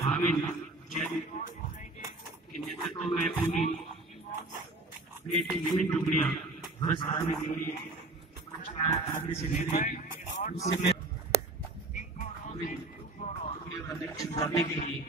भाविन जैन के नेतृत्व में पूरी यूनिट टुकड़ियां बस आने के लिए आगे से ले लेगी। उससे करने के लिए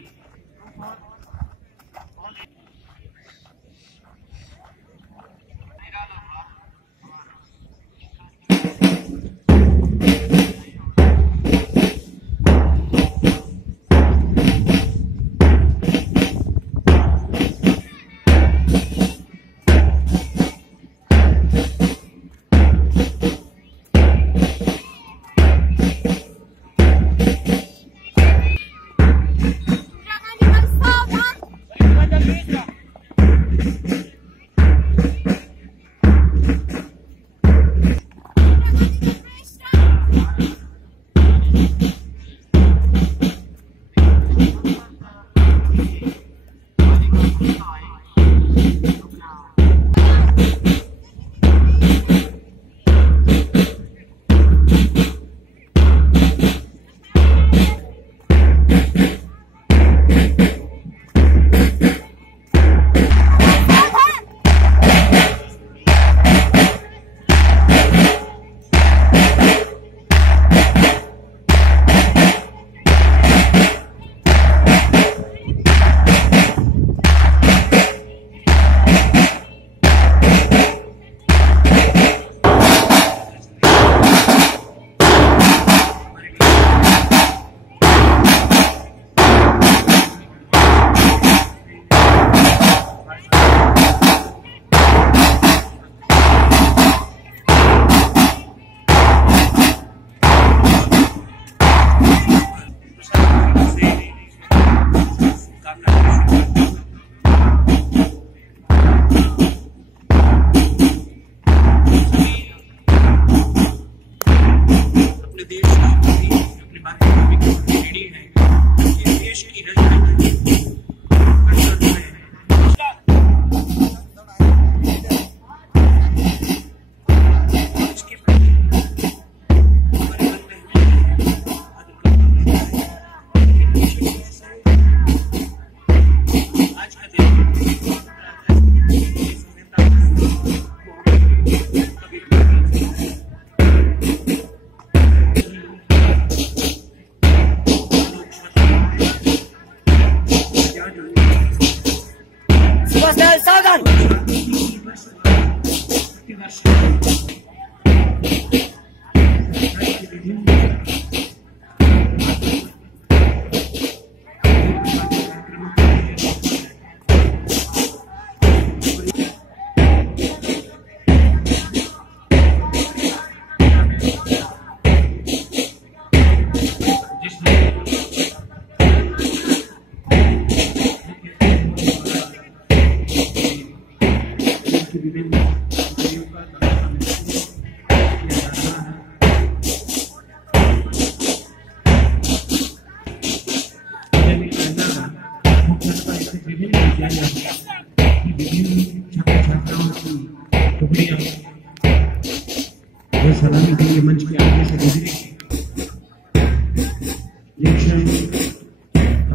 सलामी के लिए मंच के आगे से गुजरी।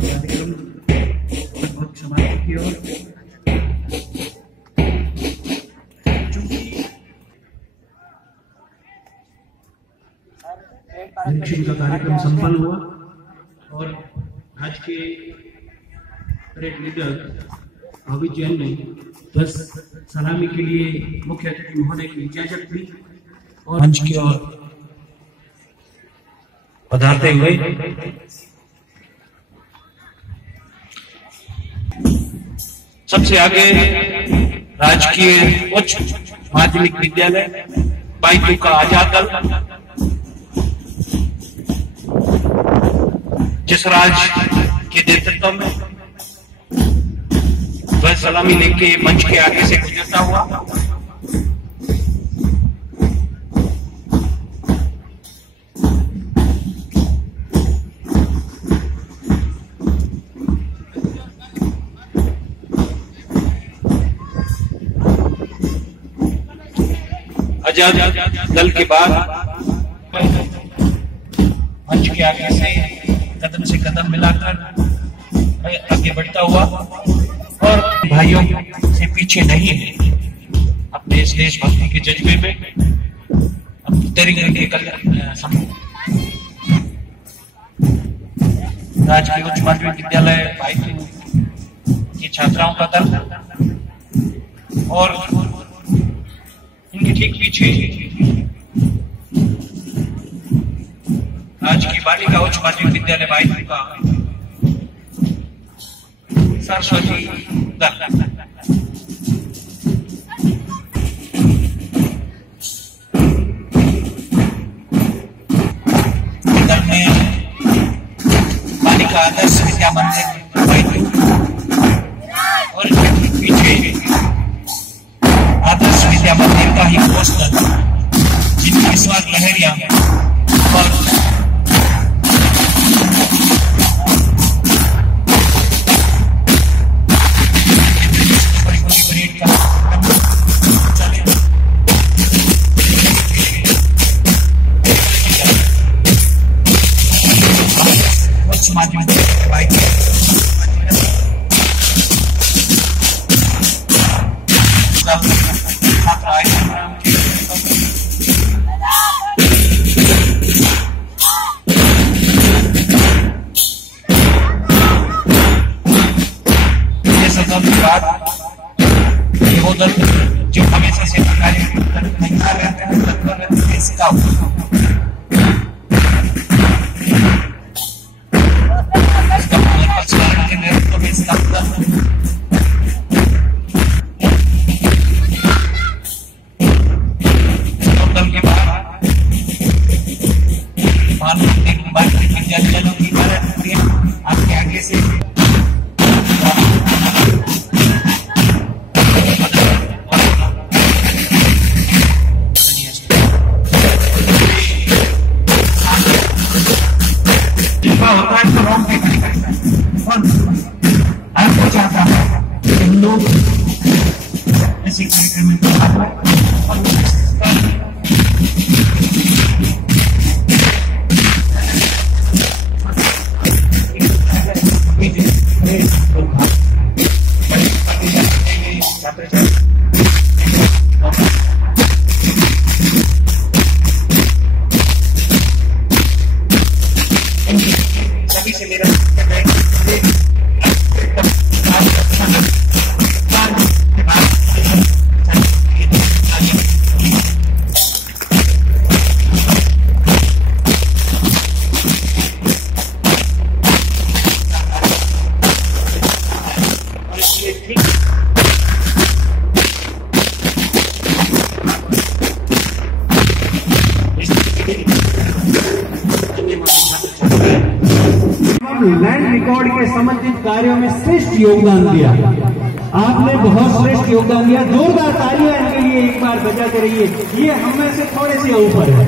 कार्यक्रम लगभग समाप्ति की ओर। निरीक्षण का कार्यक्रम संपन्न हुआ और आज के परेड लीडर भाविन जैन ने बस सलामी के लिए मुख्य अतिथि महोदय की इजाजत दी और मंच की ओर पधारते हुए सबसे आगे राजकीय उच्च माध्यमिक विद्यालय बाईतू का आजाद दल जसराज के नेतृत्व में वह सलामी लेके मंच के आगे से गुजरता हुआ आजाद दल के बाद मंच के आगे से कदम मिलाकर आगे बढ़ता हुआ और भाइयों से पीछे नहीं है, अपने इस देशभक्ति के जज्बे में तिरंगे के राजकीय उच्च माध्यमिक विद्यालय भाईपुर की छात्राओं का दल और इनके ठीक पीछे राजकीय बालिका उच्च माध्यमिक विद्यालय भाईपुर का सरस्वती दल। दल में बालिका आदर्श विद्या मंदिर भाईपुर और पीछे आदर्श विद्या मंदिर का ही पोस्टर जिनकी स्वाद लहरिया और वो दल जो हमेशा से तैयार रहते हैं, तत्पर रहते हैं, इसका के नेतृत्व में इसका दल के बाद विद्यालयों की आपके आगे से होता है तो रॉन्ग आपको चाहता है कि हम लोग ऐसे कार्यक्रम में सभी से मेरा लैंड रिकॉर्ड के संबंधित कार्यों में श्रेष्ठ योगदान दिया। आपने बहुत श्रेष्ठ योगदान दिया, जोरदार तालियां इनके लिए एक बार बजाते रहिए। ये हम में से थोड़े से ऊपर है,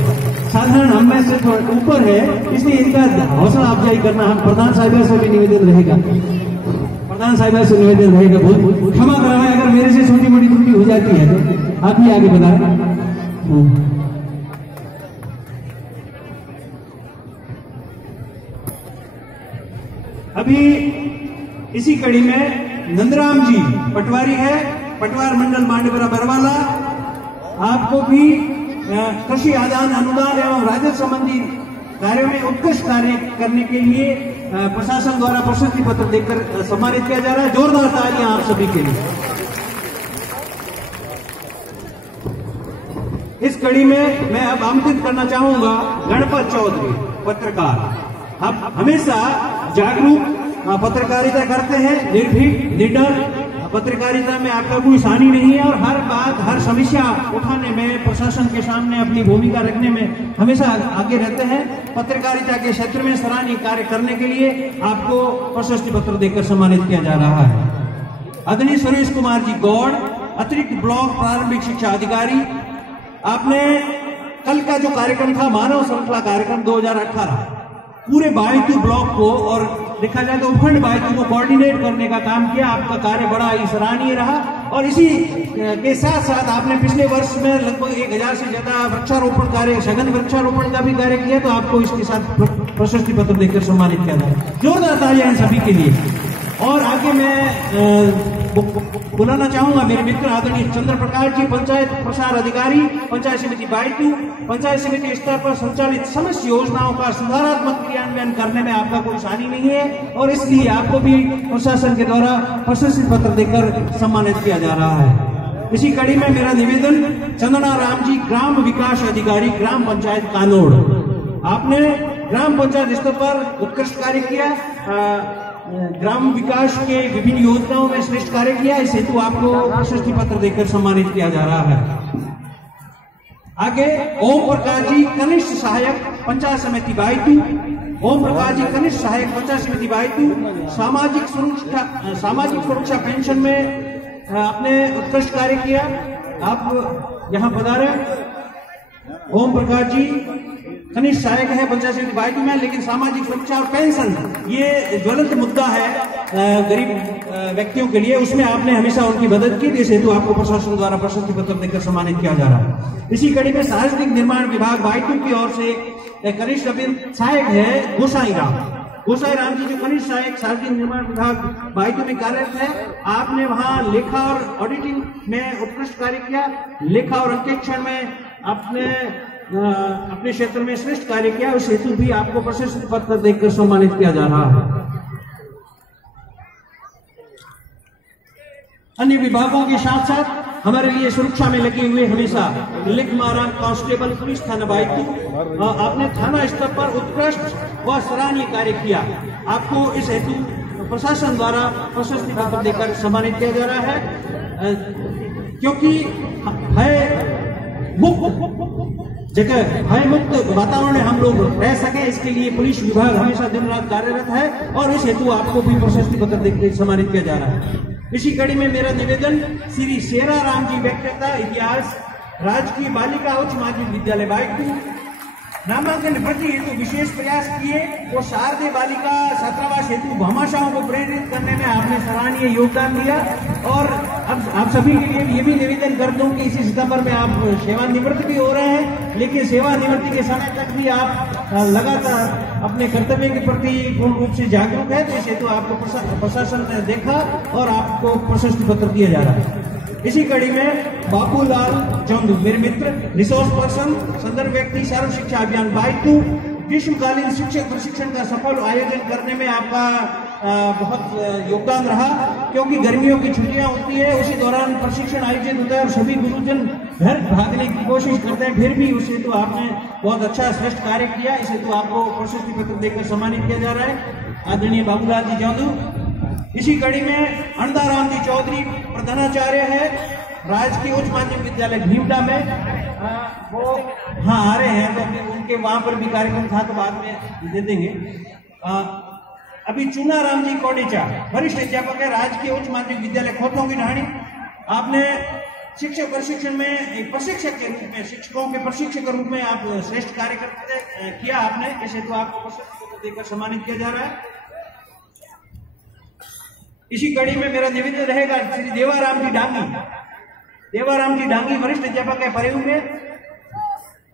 साधारण हम में से थोड़ा ऊपर है, इसलिए इनका हौसला अफजाई करना हम प्रधान साहिबा से भी निवेदन रहेगा, प्रधान साहिबा से निवेदन रहेगा। क्षमा कराएं अगर मेरे से छोटी मोटी त्रुटि हो जाती है तो आप ही आगे बढ़ाएं। अभी इसी कड़ी में नंदराम जी पटवारी है, पटवार मंडल मांडवरा बरवाला, आपको भी कृषि आदान अनुदान एवं राजस्व संबंधी कार्यों में उत्कृष्ट कार्य करने के लिए प्रशासन द्वारा प्रशस्ति पत्र देकर सम्मानित किया जा रहा है। जोरदार तालियां आप सभी के लिए। इस कड़ी में मैं अब आमंत्रित करना चाहूंगा गणपत चौधरी, पत्रकार। आप हमेशा जागरूक पत्रकारिता करते हैं, निर्भीक निडर पत्रकारिता में आपका कोई हानि नहीं है और हर बात हर समस्या उठाने में प्रशासन के सामने अपनी भूमिका रखने में हमेशा आगे रहते हैं। पत्रकारिता के क्षेत्र में सराहनीय कार्य करने के लिए आपको प्रशस्ति पत्र देकर सम्मानित किया जा रहा है। आदरणीय सुरेश कुमार जी गौड़, अतिरिक्त ब्लॉक प्रारंभिक शिक्षा अधिकारी, आपने कल का जो कार्यक्रम था मानव श्रृंखला कार्यक्रम 2018 पूरे बायतू ब्लॉक को और देखा जाए तो उपखंड बायतू को कोऑर्डिनेट करने का काम किया। आपका कार्य बड़ा ही सराहनीय रहा और इसी के साथ साथ आपने पिछले वर्ष में लगभग 1000 से ज्यादा वृक्षारोपण कार्य, सघन वृक्षारोपण का भी कार्य किया, तो आपको इसके साथ प्रशस्ति पत्र देकर सम्मानित किया जाए। जोरदार तालियां इन सभी के लिए। और आगे मैं बुलाना चाहूंगा मेरे मित्र आदरणीय चंद्र प्रकाश जी, पंचायत प्रसार अधिकारी, पंचायत समिति बायतू। पंचायत समिति स्तर पर संचालित समस्त योजनाओं का सुधारात्मक क्रियान्वयन करने में आपका कोई हानि नहीं है, और इसलिए आपको भी प्रशासन के द्वारा प्रशस्ति पत्र देकर सम्मानित किया जा रहा है। इसी कड़ी में मेरा निवेदन, चंदना राम जी, ग्राम विकास अधिकारी, ग्राम पंचायत कानोड़। आपने ग्राम पंचायत स्तर पर उत्कृष्ट कार्य किया, ग्राम विकास के विभिन्न योजनाओं में श्रेष्ठ कार्य किया, इस हेतु आपको प्रशस्ति पत्र देकर सम्मानित किया जा रहा है। आगे ओम प्रकाश जी, कनिष्ठ सहायक, पंचायत समिति बायतू। ओम प्रकाश जी, कनिष्ठ सहायक, पंचायत समिति बायतू। सामाजिक सुरक्षा पेंशन में आपने उत्कृष्ट कार्य किया, आप यहाँ पधारे। ओम प्रकाश जी कनिष्ठ सहायक है पंचायत समिति बायतू में, लेकिन सामाजिक सुरक्षा और पेंशन ये ज्वलंत मुद्दा है गरीब व्यक्तियों के लिए, उसमें आपने हमेशा उनकी मदद की, इस हेतु आपको प्रशासन द्वारा प्रशस्ति पत्र देकर सम्मानित किया जा रहा है। इसी कड़ी में सार्वजनिक निर्माण विभाग बायतू की ओर से कनिष्ठ सहायक है गोसाई राम जी, जो कनिष्ठ सहायक सार्वजनिक निर्माण विभाग बायतू में कार्यरत है। आपने वहां लेखा और ऑडिटिंग में उत्कृष्ट कार्य किया, लेखा और अंकेक्षण में आपने अपने क्षेत्र में श्रेष्ठ कार्य किया, उस हेतु भी आपको प्रशस्ति पत्र देकर सम्मानित किया जा रहा है। अन्य विभागों के साथ साथ हमारे लिए सुरक्षा में लगे हुए हमेशा लिख महाराम कांस्टेबल, पुलिस थाना बायतू, आपने थाना स्तर पर उत्कृष्ट व सराहनीय कार्य किया, आपको इस हेतु प्रशासन द्वारा प्रशस्ति पत्र देकर सम्मानित किया जा रहा है। क्योंकि भय मुक्त वातावरण में हम लोग रह सके, इसके लिए पुलिस विभाग हमेशा दिन रात कार्यरत है, और इस हेतु आपको भी प्रशस्ति पत्र देकर सम्मानित किया जा रहा है। इसी कड़ी में मेरा निवेदन, श्री शेरा राम जी, व्यक्तिगता इतिहास, राजकीय बालिका उच्च माध्यमिक विद्यालय बायतू, नामांकन वृद्धि हेतु विशेष प्रयास किए, वो शारदीय बालिका छात्रावास हेतु भामाशाहों को प्रेरित करने में आपने सराहनीय योगदान दिया। और अब आप सभी के लिए ये भी निवेदन कर दूं कि इसी सितंबर में आप सेवानिवृत्त भी हो रहे हैं, लेकिन सेवानिवृत्ति के समय तक भी आप लगातार अपने कर्तव्य के प्रति पूर्ण रूप से जागरूक है, तो इस हेतु आपको प्रशासन ने देखा और आपको प्रशस्ति पत्र दिया जा रहा है। इसी कड़ी में बाबूलाल चंदू, मेरे मित्र, रिसोर्स पर्सन, संदर्भ व्यक्ति, सर्व शिक्षा अभियान बायतू, ग्रीष्मकालीन शिक्षक प्रशिक्षण का सफल आयोजन करने में आपका बहुत योगदान रहा, क्योंकि गर्मियों की छुट्टियां होती है, उसी दौरान प्रशिक्षण आयोजित होता है और सभी गुरुजन घर भागने की कोशिश करते हैं, फिर भी उस हेतु आपने बहुत अच्छा श्रेष्ठ कार्य किया, इस हेतु आपको प्रशस्ति पत्र देकर सम्मानित किया जा रहा है, आदरणीय बाबूलाल जी चौधरी। इसी कड़ी में अंडाराम जी चौधरी, प्रधानाचार्य है, राजकीय उच्च माध्यमिक विद्यालय भीमडा में, वो हाँ आ रहे हैं, तो उनके वहां पर भी कार्यक्रम था, तो बाद में दे देंगे। अभी चूनाराम जी कोडेचा, वरिष्ठ अध्यापक है, राजकीय उच्च माध्यमिक विद्यालय खोतों की ढाणी। आपने शिक्षक प्रशिक्षण में एक प्रशिक्षक के रूप में, शिक्षकों के प्रशिक्षक के रूप में आप श्रेष्ठ कार्य किया आपने, इस हेतु आपको प्रशस्ति पत्र देकर सम्मानित किया जा रहा है। इसी कड़ी में मेरा निवेदन रहेगा, श्री देवाराम जी डांगी, वरिष्ठ अध्यापक है परिऊ में,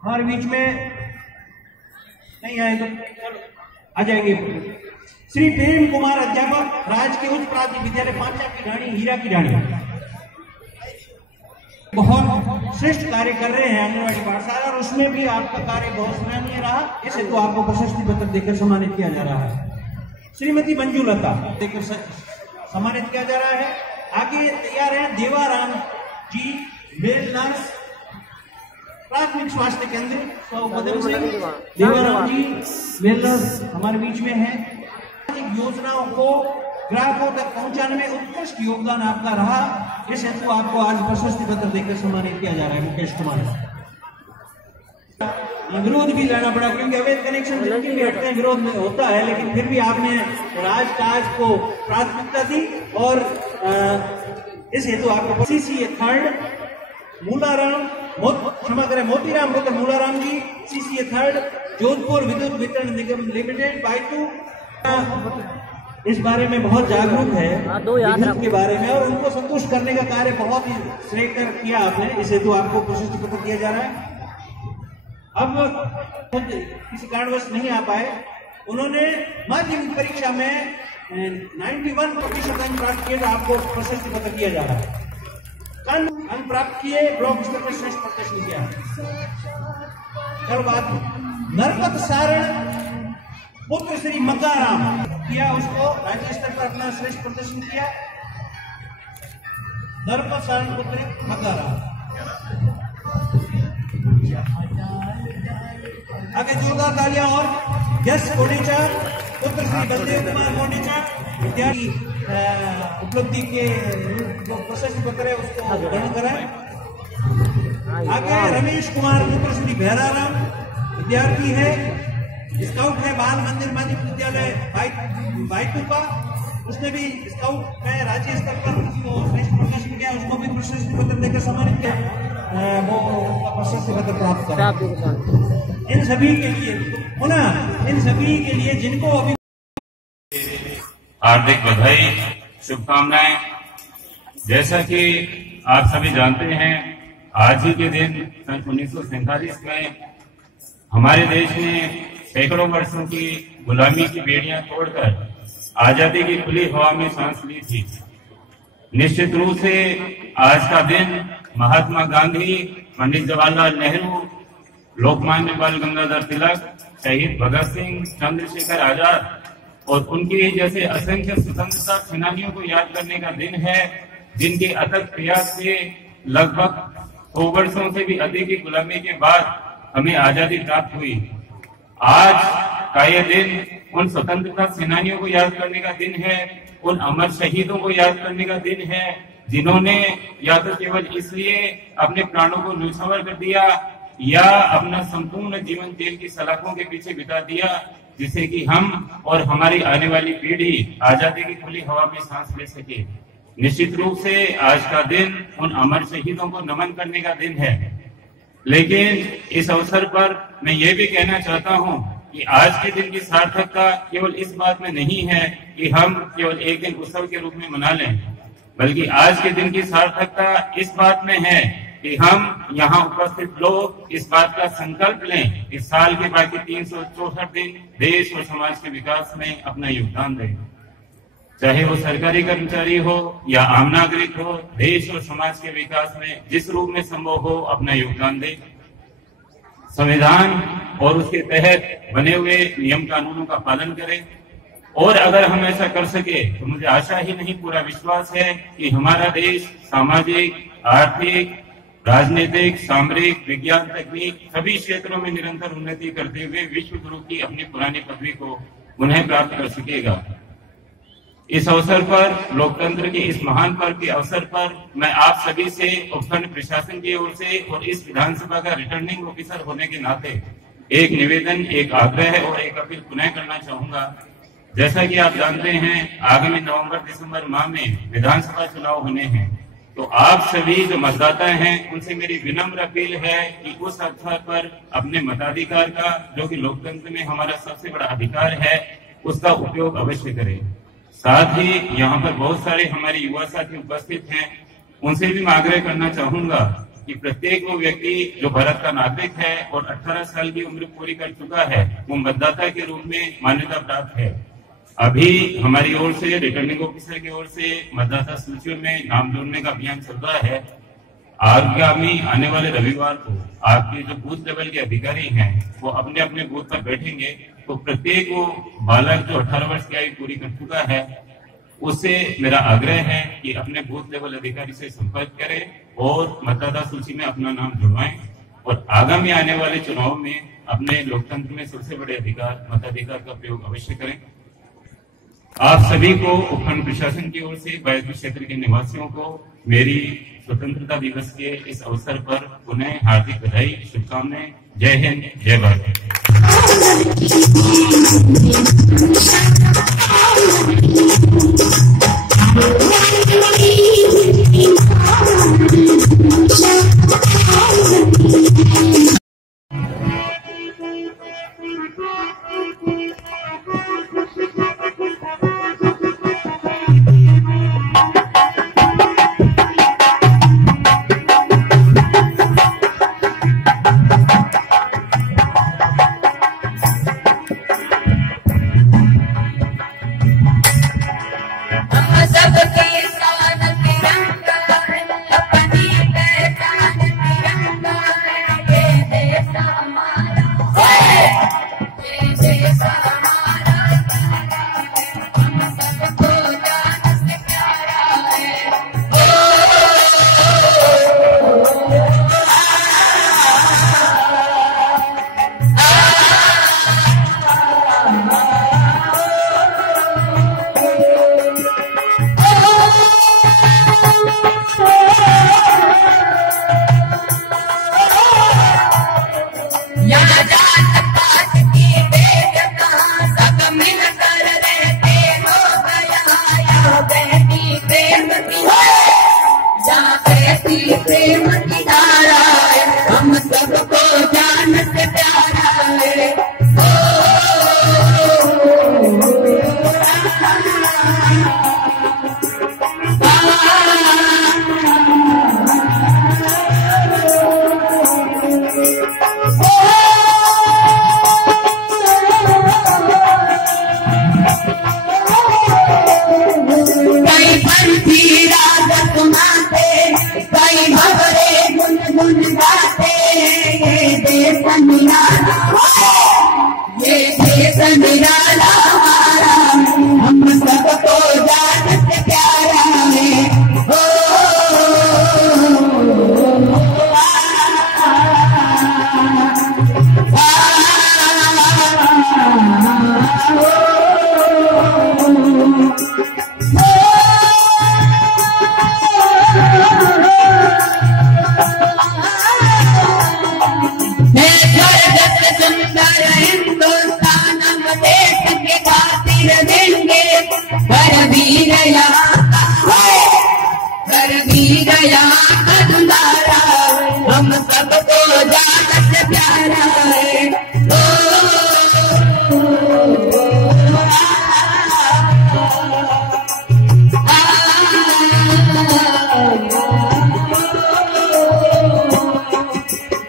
हमारे बीच में नहीं आए तो आ जाएंगे। श्री प्रेम कुमार अध्यापक, राजकीय उच्च प्राथमिक विद्यालय पांचा की ढाणी, हीरा की ढाणी, बहुत श्रेष्ठ कार्य कर रहे हैं आंगनबाड़ी पाठशाला, और उसमें भी आपका कार्य बहुत सराहनीय रहा, इस हेतु आपको प्रशस्ति पत्र देकर सम्मानित किया जा रहा है। श्रीमती मंजूलता देकर सम्मानित किया जा रहा है। आगे तैयार है देवाराम जी, मेल नर्स, प्राथमिक स्वास्थ्य केंद्र पदम सिंह, देवाराम जी मेल नर्स हमारे बीच में है। योजनाओं को ग्राहकों तक पहुंचाने में उत्कृष्ट योगदान आपका रहा, इस हेतु आपको आज प्रशस्ति पत्र देकर सम्मानित किया जा रहा है। मुकेश कुमार, विरोध भी लेना पड़ा, क्योंकि अवैध कनेक्शन जिनके भी हटते हैं विरोध में होता है, लेकिन फिर भी आपने राजकाज को प्राथमिकता दी, और इस हेतु आपको सीसीए थर्ड मूलाराम, क्षमा करें, मोतीराम पुत्र मूलाराम जी, सीसीए थर्ड, जोधपुर विद्युत वितरण निगम लिमिटेड बायतू, इस बारे में बहुत जागरूक है विद्युत के बारे में, और उनको संतुष्ट करने का कार्य बहुत ही श्रेयकर किया आपने। इस हेतु आपको प्रशस्ति पत्र दिया जा रहा है। अब खुद किसी कारणवश नहीं आ पाए, उन्होंने माध्यमिक परीक्षा में 91% अंक प्राप्त किए, तो आपको प्रशस्ति पत्र दिया जा रहा है। अंक प्राप्त किए, ब्लॉक स्तर पर श्रेष्ठ प्रदर्शन किया। बात नरपत सारण पुत्र श्री मक्काराम किया, उसको राज्य स्तर पर अपना श्रेष्ठ प्रदर्शन किया। नरपत सारण पुत्र मक्काराम। आगे जोरदार तालियां। और यश कोडेचा पुत्र श्री बलदेव कुमार कोडेचा विद्यार्थी उपलब्धि के जो प्रशस्ति पत्र है उसको ग्रहण कराएं। आगे रमेश कुमार पुत्र श्री भैराराम विद्यार्थी है, स्काउट है, बाल मंदिर माध्यमिक विद्यालय बाईतुपा। उसने भी स्काउट में राज्य स्तर पर उसको श्रेष्ठ प्रदर्शन किया, उसको भी प्रशस्ति पत्र देकर सम्मानित किया, वो उसका प्रशस्ति पत्र प्राप्त करा। इन सभी के लिए पुनः इन सभी के लिए जिनको अभी हार्दिक बधाई, शुभकामनाएं। जैसा कि आप सभी जानते हैं, आज ही के दिन सन 1947 में हमारे देश ने सैकड़ों वर्षों की गुलामी की बेड़ियां तोड़कर आजादी की खुली हवा में सांस ली थी। निश्चित रूप से आज का दिन महात्मा गांधी, पंडित जवाहरलाल नेहरू, लोकमान्य बाल गंगाधर तिलक, शहीद भगत सिंह, चंद्रशेखर आजाद और उनके जैसे असंख्य स्वतंत्रता सेनानियों को याद करने का दिन है, जिनके अथक प्रयास से लगभग 100 वर्षों से भी अधिक की गुलामी के बाद हमें आजादी प्राप्त हुई। आज का यह दिन उन स्वतंत्रता सेनानियों को याद करने का दिन है, उन अमर शहीदों को याद करने का दिन है, जिन्होंने या तो केवल इसलिए अपने प्राणों को न्यौछावर कर दिया या अपना संपूर्ण जीवन जेल की सलाखों के पीछे बिता दिया, जिससे कि हम और हमारी आने वाली पीढ़ी आजादी की खुली हवा में सांस ले सके। निश्चित रूप से आज का दिन उन अमर शहीदों को नमन करने का दिन है। लेकिन इस अवसर पर मैं ये भी कहना चाहता हूँ कि आज के दिन की सार्थकता केवल इस बात में नहीं है कि हम केवल एक दिन उत्सव के रूप में मना लें, बल्कि आज के दिन की सार्थकता इस बात में है कि हम यहाँ उपस्थित लोग इस बात का संकल्प लें, इस साल के बाकी 364 दिन देश और समाज के विकास में अपना योगदान दें। चाहे वो सरकारी कर्मचारी हो या आम नागरिक हो, देश और समाज के विकास में जिस रूप में संभव हो अपना योगदान दें। संविधान और उसके तहत बने हुए नियम कानूनों का पालन करें, और अगर हम ऐसा कर सके तो मुझे आशा ही नहीं पूरा विश्वास है कि हमारा देश सामाजिक, आर्थिक, राजनीतिक, सामरिक, विज्ञान, तकनीक सभी क्षेत्रों में निरंतर उन्नति करते हुए विश्व गुरु की अपनी पुरानी पदवी को पुनः प्राप्त कर सकेगा। इस अवसर पर, लोकतंत्र के इस महान पर्व के अवसर पर, मैं आप सभी से उपखंड प्रशासन की ओर से और इस विधानसभा का रिटर्निंग ऑफिसर होने के नाते एक निवेदन, एक आग्रह और एक अपील पुनः करना चाहूंगा। जैसा कि आप जानते हैं, आगामी नवंबर-दिसंबर माह में विधानसभा चुनाव होने हैं, तो आप सभी जो मतदाता हैं उनसे मेरी विनम्र अपील है कि उस अवसर पर अपने मताधिकार का, जो कि लोकतंत्र में हमारा सबसे बड़ा अधिकार है, उसका उपयोग अवश्य करें। साथ ही यहाँ पर बहुत सारे हमारे युवा साथी उपस्थित हैं, उनसे भी मैं आग्रह करना चाहूंगा कि प्रत्येक वो व्यक्ति जो भारत का नागरिक है और 18 साल की उम्र पूरी कर चुका है, वो मतदाता के रूप में मान्यता प्राप्त है। अभी हमारी ओर से, रिटर्निंग ऑफिसर की ओर से मतदाता सूचियों में नाम जोड़ने का अभियान चल रहा है। आगामी आने वाले रविवार को आपके जो बूथ लेवल के अधिकारी हैं वो अपने अपने बूथ पर बैठेंगे, तो प्रत्येक वो बालक जो 18 वर्ष की आयु पूरी कर चुका है, उससे मेरा आग्रह है कि अपने बूथ लेवल अधिकारी से संपर्क करें और मतदाता सूची में अपना नाम जुड़वाएं, और आगामी आने वाले चुनाव में अपने लोकतंत्र में सबसे बड़े अधिकार, मताधिकार का प्रयोग अवश्य करें। आप सभी को उपखंड प्रशासन की ओर से बैतूल क्षेत्र के निवासियों को मेरी स्वतंत्रता दिवस के इस अवसर पर पुनः हार्दिक बधाई, शुभकामनाएं। जय हिंद, जय भारत। यहाँ जात पात की भेद कहाँ, सब मिलकर रहते हो गया। यहाँ बहती प्रेम की धारा, यहाँ बहती प्रेम की धारा है, हम सबको जान से प्यारा है। कई पंछी राग सुनाते, कई भंवरे गुनगुन गाते, ये देश निराला, ये देश निराला हमारा, हम सबको जान से प्यारा है। सुंदर हिंदुस्तान हम देश के खातिर देंगे, हर वीर यहाँ का दुलारा, हम सबको जान से प्यारा है।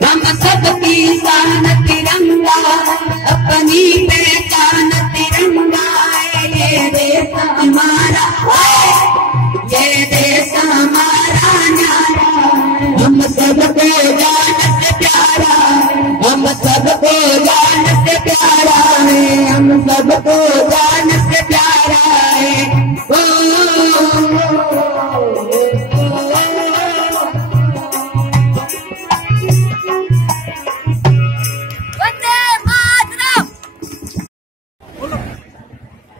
हम सबकी शान तिरंगा, अपनी पहचान तिरंगा है, ये देश हमारा है, ये देश हमारा न्यारा, हम सबको जान से प्यारा, हम सबको जान से प्यारा है, हम सबको जान से प्यारा है।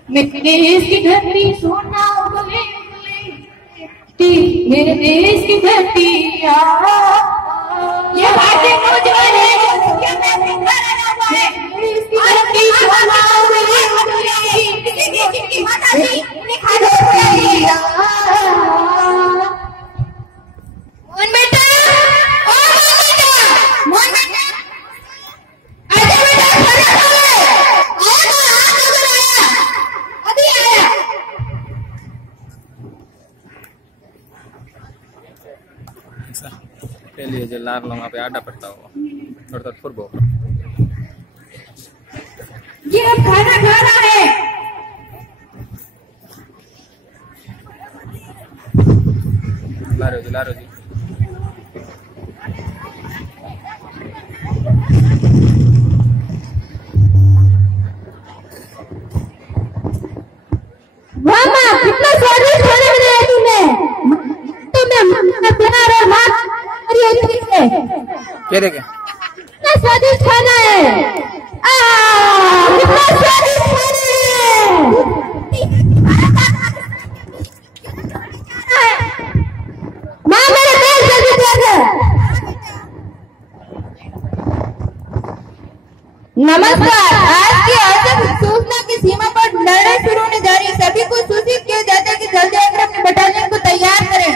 मेरे देश की धरती सोना उगले मेरे देश की धरती ये बातें नौजवान है जो दुनिया में बिखरा हुआ है। धरती सोना उगले की माता जी निखार गई। मोहन बेटा, ओ मोहन बेटा, आजा बेटा, खाना खा ले। अभी आया। लिए जो लार लंगा पे आडा पड़ता हो थोड़ा सा फुरबो। ये अब खाना खा रहा है। लारो जी मामा कितना स्वादिष्ट खाना बनाया तुमने प्यार और हाथ से क्या देखे कितना स्वादिष्ट खाना है। कितना स्वादिष्ट खाना है। माँ मेरे पेट जल्दी दे। नमस्कार। आज की औसत सूचना की सीमा पर लड़ाई शुरू होने जा रही है। सभी को सूचित किया जाता है कि जल्दी आकर अपने बटालियन को तैयार करें।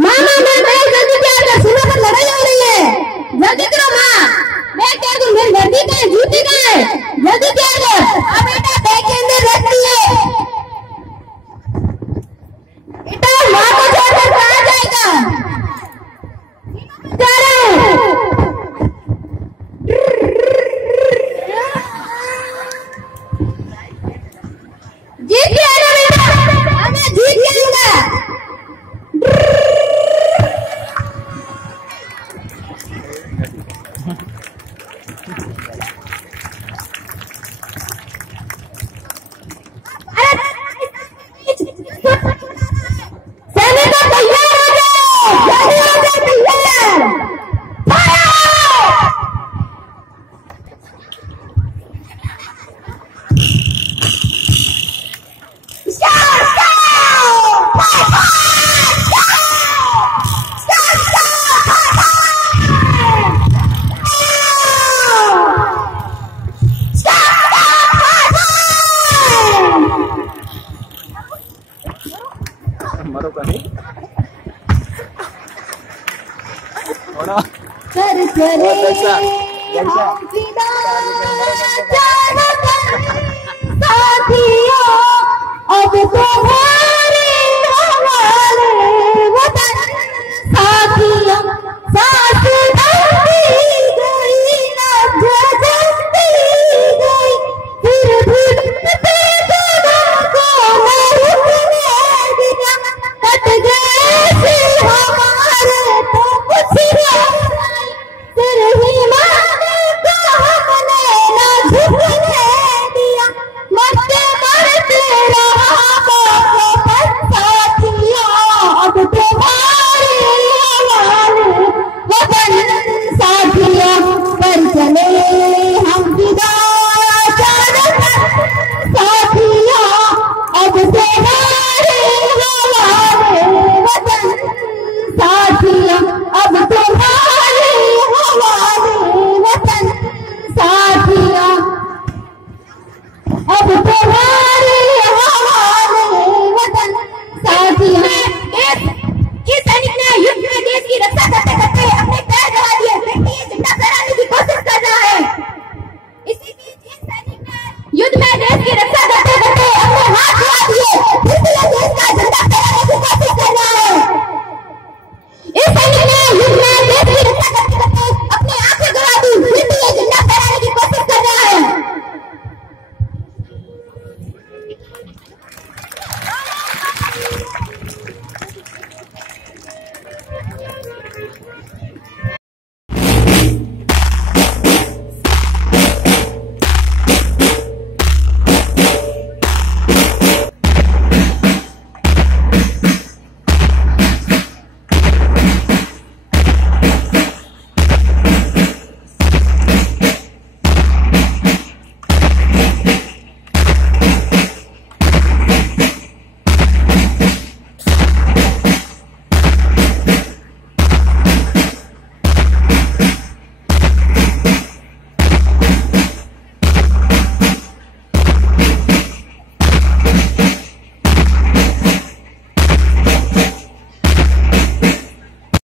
मामा मैं जल्दी तैयार कर, सीमा पर लड़ाई हो रही है। जल्दी करो माँ। मैं क्या दूं, मेरी वर्दी का है, जूती का है, जल्दी तैयार कर। अब बेटा बैग के अंदर रख दिए। बेटा माँ को छोड़कर कहाँ जाएगा? जा रहे हैं। जीत के आना बेटा, मैं जीत के आऊंगा। करे जलसा हम फिदा